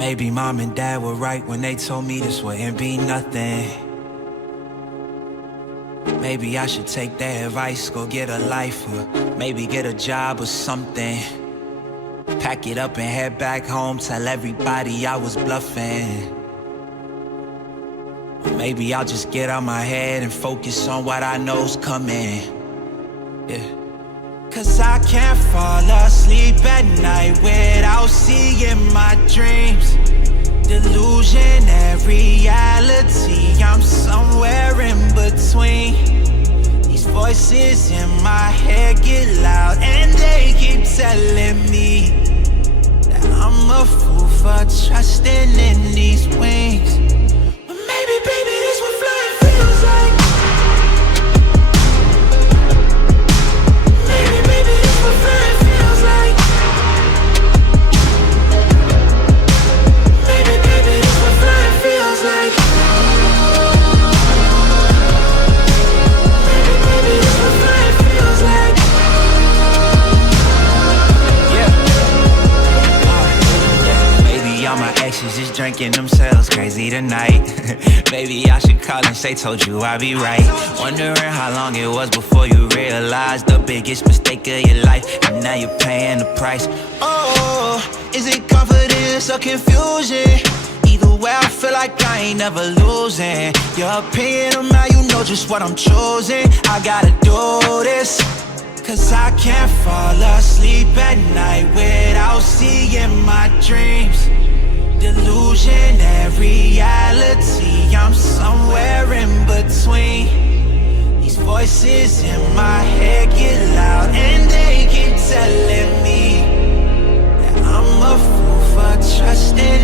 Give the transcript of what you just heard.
Maybe mom and dad were right when they told me this wouldn't be nothing. Maybe I should take their advice, go get a life, or maybe get a job or something. Pack it up and head back home, tell everybody I was bluffing. Or maybe I'll just get out my head and focus on what I know's coming. Yeah. Cause I can't fall asleep at night without seeing my dreams. Delusion and reality, I'm somewhere in between. These voices in my head get loud and they keep telling me that I'm a fool for trusting in these wings. But maybe, baby, this what flying feels like. Just drinking themselves crazy tonight. Maybe I should call and say told you I'd be right. Wondering how long it was before you realized the biggest mistake of your life, and now you're paying the price. Oh, is it confidence or confusion? Either way I feel like I ain't never losing. Your opinion of mine, you know just what I'm choosing. I gotta do this, cause I can't fall asleep at night without seeing my dreams. Delusion and reality, I'm somewhere in between. These voices in my head get loud and they keep telling me that I'm a fool for trusting